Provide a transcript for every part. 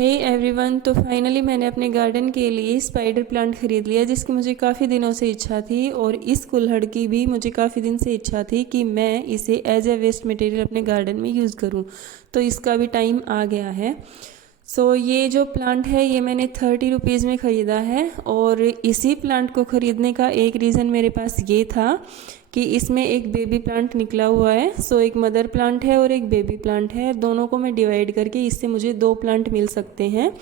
Hey everyone, तो finally मैंने अपने गार्डन के लिए स्पाइडर प्लांट ख़रीद लिया जिसकी मुझे काफ़ी दिनों से इच्छा थी। और इस कुल्हड़ की भी मुझे काफ़ी दिन से इच्छा थी कि मैं इसे एज ए वेस्ट मटेरियल अपने गार्डन में यूज़ करूं। तो इसका भी टाइम आ गया है। ये जो प्लांट है ये मैंने 30 रुपीज़ में ख़रीदा है। और इसी प्लांट को ख़रीदने का एक रीज़न मेरे पास ये था कि इसमें एक बेबी प्लांट निकला हुआ है। एक मदर प्लांट है और एक बेबी प्लांट है, दोनों को मैं डिवाइड करके इससे मुझे 2 प्लांट मिल सकते हैं।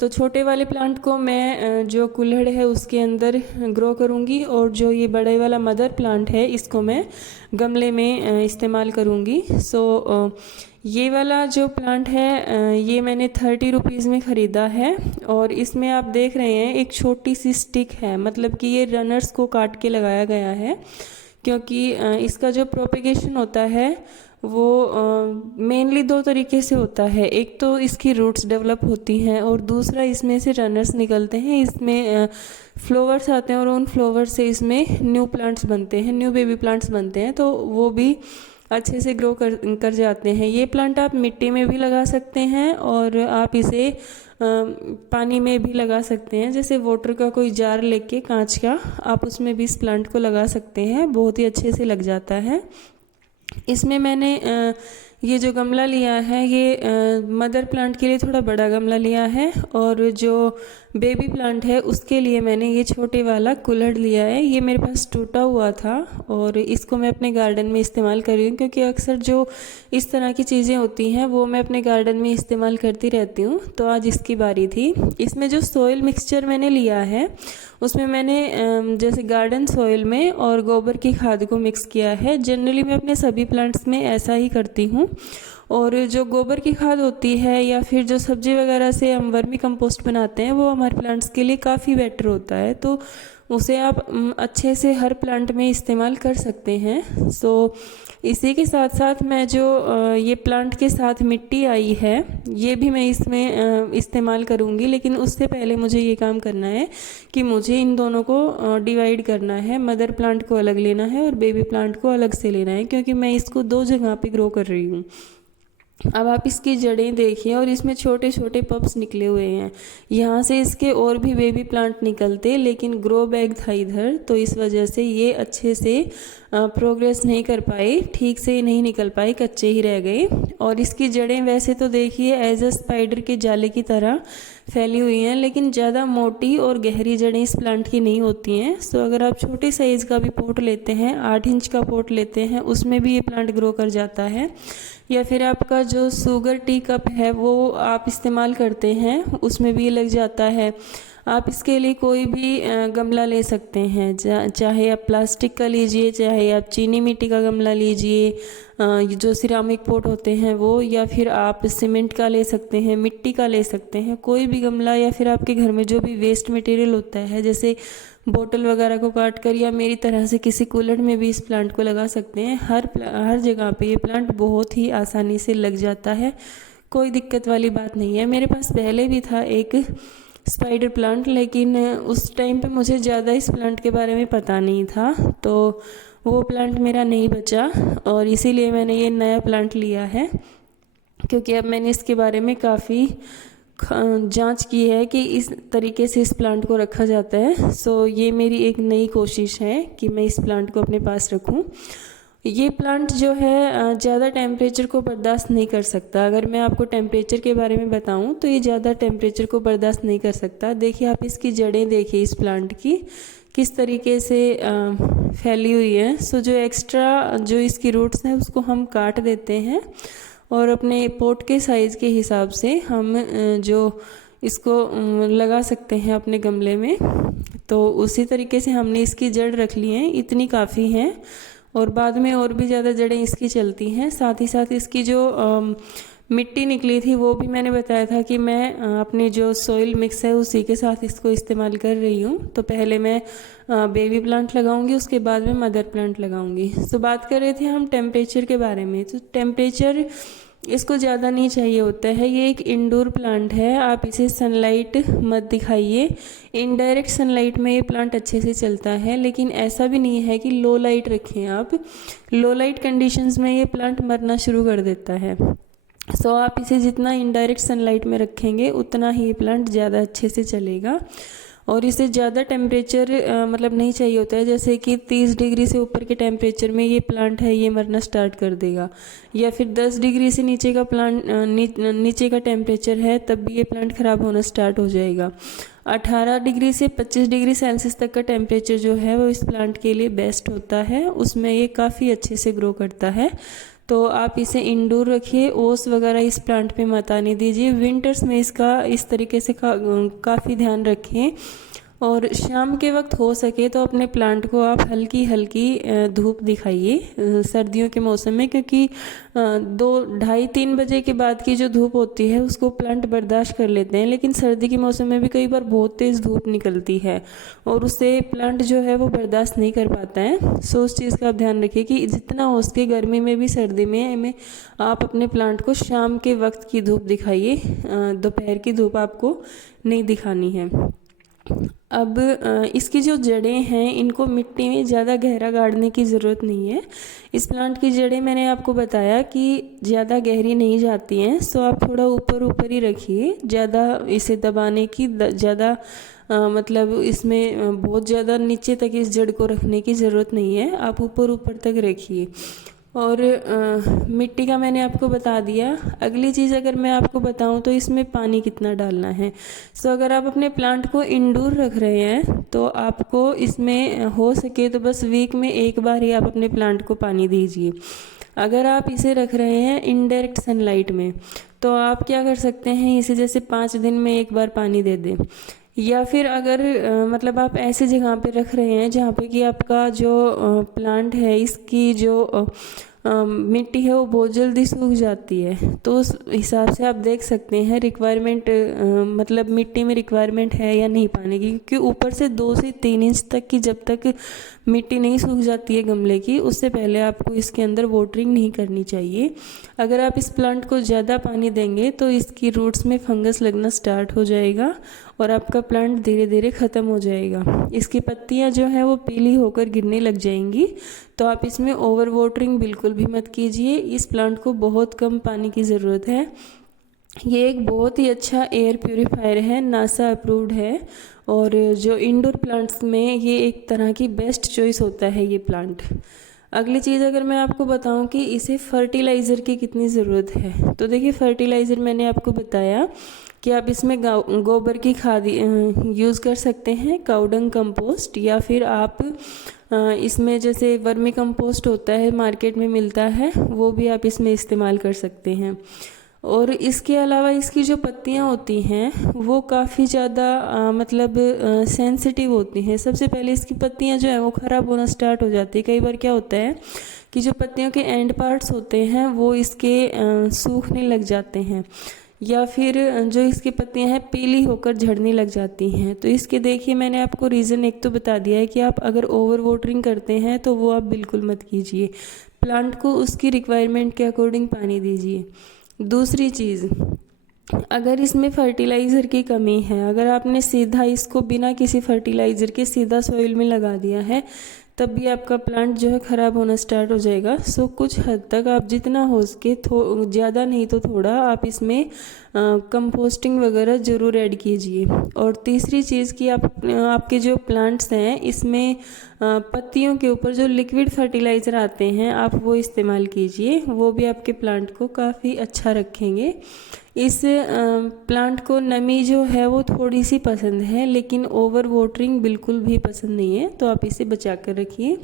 तो छोटे वाले प्लांट को मैं जो कुल्हड़ है उसके अंदर ग्रो करूँगी, और जो ये बड़े वाला मदर प्लांट है इसको मैं गमले में इस्तेमाल करूँगी। ये वाला जो प्लांट है ये मैंने 30 रुपीज़ में ख़रीदा है। और इसमें आप देख रहे हैं एक छोटी सी स्टिक है, मतलब कि ये रनर्स को काट के लगाया गया है, क्योंकि इसका जो प्रोपेगेशन होता है वो मेनली 2 तरीके से होता है। एक तो इसकी रूट्स डेवलप होती हैं और दूसरा इसमें से रनर्स निकलते हैं, इसमें फ्लावर्स आते हैं और उन फ्लावर्स से इसमें न्यू प्लांट्स बनते हैं, न्यू बेबी प्लांट्स बनते हैं। तो वो भी अच्छे से ग्रो कर जाते हैं। ये प्लांट आप मिट्टी में भी लगा सकते हैं और आप इसे पानी में भी लगा सकते हैं। जैसे वाटर का कोई जार लेके कांच का, आप उसमें भी इस प्लांट को लगा सकते हैं, बहुत ही अच्छे से लग जाता है। इसमें मैंने ये जो गमला लिया है ये मदर प्लांट के लिए थोड़ा बड़ा गमला लिया है, और जो बेबी प्लांट है उसके लिए मैंने ये छोटे वाला कुल्हड़ लिया है। ये मेरे पास टूटा हुआ था और इसको मैं अपने गार्डन में इस्तेमाल कर रही हूँ, क्योंकि अक्सर जो इस तरह की चीज़ें होती हैं वो मैं अपने गार्डन में इस्तेमाल करती रहती हूँ। तो आज इसकी बारी थी। इसमें जो सॉइल मिक्सचर मैंने लिया है उसमें मैंने जैसे गार्डन सॉइल में और गोबर की खाद को मिक्स किया है। जनरली मैं अपने सभी प्लांट्स में ऐसा ही करती हूँ। और जो गोबर की खाद होती है या फिर जो सब्जी वगैरह से हम वर्मी कंपोस्ट बनाते हैं वो हमारे प्लांट्स के लिए काफ़ी बेटर होता है, तो उसे आप अच्छे से हर प्लांट में इस्तेमाल कर सकते हैं। इसी के साथ साथ मैं जो ये प्लांट के साथ मिट्टी आई है ये भी मैं इसमें इस्तेमाल करूँगी, लेकिन उससे पहले मुझे ये काम करना है कि मुझे इन दोनों को डिवाइड करना है। मदर प्लांट को अलग लेना है और बेबी प्लांट को अलग से लेना है, क्योंकि मैं इसको 2 जगह पे ग्रो कर रही हूँ। अब आप इसकी जड़ें देखिए, और इसमें छोटे छोटे पप्स निकले हुए हैं। यहाँ से इसके और भी बेबी प्लांट निकलते, लेकिन ग्रो बैग था इधर, तो इस वजह से ये अच्छे से प्रोग्रेस नहीं कर पाए, ठीक से नहीं निकल पाए, कच्चे ही रह गए। और इसकी जड़ें वैसे तो देखिए एज अ स्पाइडर के जाले की तरह फैली हुई हैं, लेकिन ज़्यादा मोटी और गहरी जड़ें इस प्लांट की नहीं होती हैं। अगर आप छोटे साइज़ का भी पॉट लेते हैं, 8 इंच का पॉट लेते हैं, उसमें भी ये प्लांट ग्रो कर जाता है। या फिर आपका जो शुगर टी कप है वो आप इस्तेमाल करते हैं, उसमें भी लग जाता है। आप इसके लिए कोई भी गमला ले सकते हैं, चाहे आप प्लास्टिक का लीजिए, चाहे आप चीनी मिट्टी का गमला लीजिए, जो सिरामिक पॉट होते हैं वो, या फिर आप सीमेंट का ले सकते हैं, मिट्टी का ले सकते हैं, कोई भी गमला। या फिर आपके घर में जो भी वेस्ट मटेरियल होता है, जैसे बोतल वगैरह को काट कर या मेरी तरह से किसी कुल्हड़ में भी इस प्लांट को लगा सकते हैं। हर जगह पे ये प्लांट बहुत ही आसानी से लग जाता है, कोई दिक्कत वाली बात नहीं है। मेरे पास पहले भी था एक स्पाइडर प्लांट, लेकिन उस टाइम पे मुझे ज़्यादा इस प्लांट के बारे में पता नहीं था, तो वो प्लांट मेरा नहीं बचा, और इसीलिए मैंने ये नया प्लांट लिया है, क्योंकि अब मैंने इसके बारे में काफ़ी जांच की है कि इस तरीके से इस प्लांट को रखा जाता है। ये मेरी एक नई कोशिश है कि मैं इस प्लांट को अपने पास रखूं। ये प्लांट जो है ज़्यादा टेम्परेचर को बर्दाश्त नहीं कर सकता। अगर मैं आपको टेम्परेचर के बारे में बताऊं तो ये ज़्यादा टेम्परेचर को बर्दाश्त नहीं कर सकता। देखिए आप इसकी जड़ें देखिए इस प्लांट की किस तरीके से फैली हुई है। जो एक्स्ट्रा जो इसकी रूट्स हैं उसको हम काट देते हैं, और अपने पॉट के साइज़ के हिसाब से हम जो इसको लगा सकते हैं अपने गमले में। तो उसी तरीके से हमने इसकी जड़ रख ली हैं, इतनी काफ़ी हैं, और बाद में और भी ज़्यादा जड़ें इसकी चलती हैं। साथ ही साथ इसकी जो मिट्टी निकली थी वो भी मैंने बताया था कि मैं अपनी जो सॉइल मिक्स है उसी के साथ इसको इस्तेमाल कर रही हूँ। तो पहले मैं बेबी प्लांट लगाऊंगी, उसके बाद में मदर प्लांट लगाऊंगी। बात कर रहे थे हम टेम्परेचर के बारे में। तो टेम्परेचर इसको ज़्यादा नहीं चाहिए होता है, ये एक इंडोर प्लांट है, आप इसे सनलाइट मत दिखाइए। इनडायरेक्ट सनलाइट में ये प्लांट अच्छे से चलता है, लेकिन ऐसा भी नहीं है कि लो लाइट रखें आप। लो लाइट कंडीशंस में ये प्लांट मरना शुरू कर देता है। सो आप इसे जितना इनडायरेक्ट सनलाइट में रखेंगे उतना ही ये प्लांट ज़्यादा अच्छे से चलेगा। और इसे ज़्यादा टेम्परेचर मतलब नहीं चाहिए होता है, जैसे कि 30 डिग्री से ऊपर के टेम्परेचर में ये प्लांट है ये मरना स्टार्ट कर देगा, या फिर 10 डिग्री से नीचे का प्लांट नीचे का टेम्परेचर है तब भी ये प्लांट ख़राब होना स्टार्ट हो जाएगा। 18 डिग्री से 25 डिग्री सेल्सियस तक का टेम्परेचर जो है वो इस प्लांट के लिए बेस्ट होता है, उसमें ये काफ़ी अच्छे से ग्रो करता है। तो आप इसे इंडोर रखिए, ओस वगैरह इस प्लांट पे मत आने दीजिए। विंटर्स में इसका इस तरीके से काफ़ी ध्यान रखें। और शाम के वक्त हो सके तो अपने प्लांट को आप हल्की हल्की धूप दिखाइए सर्दियों के मौसम में, क्योंकि 2-2:30-3 बजे के बाद की जो धूप होती है उसको प्लांट बर्दाश्त कर लेते हैं, लेकिन सर्दी के मौसम में भी कई बार बहुत तेज़ धूप निकलती है और उससे प्लांट जो है वो बर्दाश्त नहीं कर पाता है। सो उस चीज़ का आप ध्यान रखिए कि जितना हो सके गर्मी में भी सर्दी में आप अपने प्लांट को शाम के वक्त की धूप दिखाइए, दोपहर की धूप आपको नहीं दिखानी है। अब इसकी जो जड़ें हैं इनको मिट्टी में ज़्यादा गहरा गाड़ने की ज़रूरत नहीं है। इस प्लांट की जड़ें मैंने आपको बताया कि ज़्यादा गहरी नहीं जाती हैं, सो आप थोड़ा ऊपर ऊपर ही रखिए, ज़्यादा इसे दबाने की ज़्यादा मतलब इसमें बहुत ज़्यादा नीचे तक इस जड़ को रखने की ज़रूरत नहीं है, आप ऊपर ऊपर तक रखिए। और मिट्टी का मैंने आपको बता दिया। अगली चीज़ अगर मैं आपको बताऊं तो इसमें पानी कितना डालना है। सो अगर आप अपने प्लांट को इंडोर रख रहे हैं तो आपको इसमें हो सके तो बस वीक में एक बार ही आप अपने प्लांट को पानी दीजिए। अगर आप इसे रख रहे हैं इनडायरेक्ट सनलाइट में तो आप क्या कर सकते हैं, इसे जैसे 5 दिन में एक बार पानी दे दें, या फिर अगर मतलब आप ऐसे जगह पे रख रहे हैं जहाँ पे कि आपका जो प्लांट है इसकी जो मिट्टी है वो बहुत जल्दी सूख जाती है, तो उस हिसाब से आप देख सकते हैं रिक्वायरमेंट मतलब मिट्टी में रिक्वायरमेंट है या नहीं पानी की, क्योंकि ऊपर से 2 से 3 इंच तक की जब तक मिट्टी नहीं सूख जाती है गमले की उससे पहले आपको इसके अंदर वाटरिंग नहीं करनी चाहिए। अगर आप इस प्लांट को ज़्यादा पानी देंगे तो इसकी रूट्स में फंगस लगना स्टार्ट हो जाएगा और आपका प्लांट धीरे धीरे ख़त्म हो जाएगा। इसकी पत्तियां जो है वो पीली होकर गिरने लग जाएंगी, तो आप इसमें ओवर वाटरिंग बिल्कुल भी मत कीजिए। इस प्लांट को बहुत कम पानी की ज़रूरत है। ये एक बहुत ही अच्छा एयर प्यूरीफायर है, नासा अप्रूव्ड है, और जो इंडोर प्लांट्स में ये एक तरह की बेस्ट चॉइस होता है ये प्लांट। अगली चीज़ अगर मैं आपको बताऊं कि इसे फर्टिलाइज़र की कितनी ज़रूरत है, तो देखिए फर्टिलाइज़र मैंने आपको बताया कि आप इसमें गोबर की खाद यूज़ कर सकते हैं, काउडंग कंपोस्ट, या फिर आप इसमें जैसे वर्मी कंपोस्ट होता है मार्केट में मिलता है वो भी आप इसमें इस्तेमाल कर सकते हैं। और इसके अलावा इसकी जो पत्तियां होती हैं वो काफ़ी ज़्यादा मतलब सेंसिटिव होती हैं। सबसे पहले इसकी पत्तियां जो है वो ख़राब होना स्टार्ट हो जाती है। कई बार क्या होता है कि जो पत्तियों के एंड पार्ट्स होते हैं वो इसके सूखने लग जाते हैं, या फिर जो इसकी पत्तियां हैं पीली होकर झड़ने लग जाती हैं। तो इसके देखिए मैंने आपको रीज़न एक तो बता दिया है कि आप अगर ओवर वाटरिंग करते हैं तो वो आप बिल्कुल मत कीजिए, प्लांट को उसकी रिक्वायरमेंट के अकॉर्डिंग पानी दीजिए। दूसरी चीज़, अगर इसमें फर्टिलाइज़र की कमी है, अगर आपने सीधा इसको बिना किसी फर्टिलाइज़र के सीधा सॉइल में लगा दिया है तब भी आपका प्लांट जो है ख़राब होना स्टार्ट हो जाएगा। सो कुछ हद तक आप जितना हो सके ज़्यादा नहीं तो थोड़ा आप इसमें कंपोस्टिंग वगैरह ज़रूर ऐड कीजिए। और तीसरी चीज़ कि आपके जो प्लांट्स हैं इसमें पत्तियों के ऊपर जो लिक्विड फर्टिलाइज़र आते हैं आप वो इस्तेमाल कीजिए, वो भी आपके प्लांट को काफ़ी अच्छा रखेंगे। इस प्लांट को नमी जो है वो थोड़ी सी पसंद है, लेकिन ओवर वाटरिंग बिल्कुल भी पसंद नहीं है, तो आप इसे बचा कर रखिए।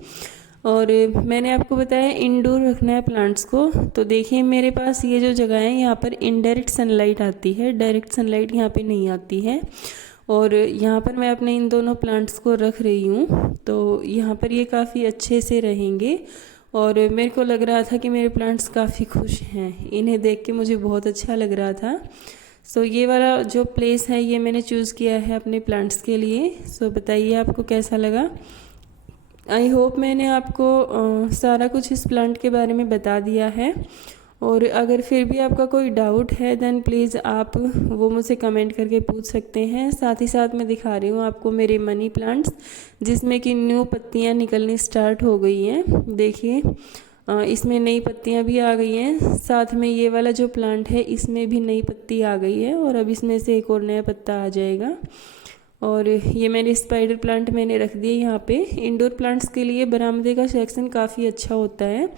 और मैंने आपको बताया इंडोर रखना है प्लांट्स को, तो देखिए मेरे पास ये जो जगह है यहाँ पर इनडायरेक्ट सनलाइट आती है, डायरेक्ट सनलाइट यहाँ पे नहीं आती है। और यहाँ पर मैं अपने इन दोनों प्लांट्स को रख रही हूँ, तो यहाँ पर ये काफ़ी अच्छे से रहेंगे। और मेरे को लग रहा था कि मेरे प्लांट्स काफ़ी खुश हैं, इन्हें देख के मुझे बहुत अच्छा लग रहा था। सो ये वाला जो प्लेस है ये मैंने चूज़ किया है अपने प्लांट्स के लिए। सो बताइए आपको कैसा लगा। आई होप मैंने आपको सारा कुछ इस प्लांट के बारे में बता दिया है। और अगर फिर भी आपका कोई डाउट है देन प्लीज़ आप वो मुझसे कमेंट करके पूछ सकते हैं। साथ ही साथ मैं दिखा रही हूँ आपको मेरे मनी प्लांट्स जिसमें कि न्यू पत्तियाँ निकलनी स्टार्ट हो गई हैं। देखिए इसमें नई पत्तियां भी आ गई हैं। साथ में ये वाला जो प्लांट है इसमें भी नई पत्ती आ गई है और अब इसमें से एक और नया पत्ता आ जाएगा। और ये मैंने स्पाइडर प्लांट मैंने रख दिए यहाँ पे। इंडोर प्लांट्स के लिए बरामदे का सेक्शन काफ़ी अच्छा होता है।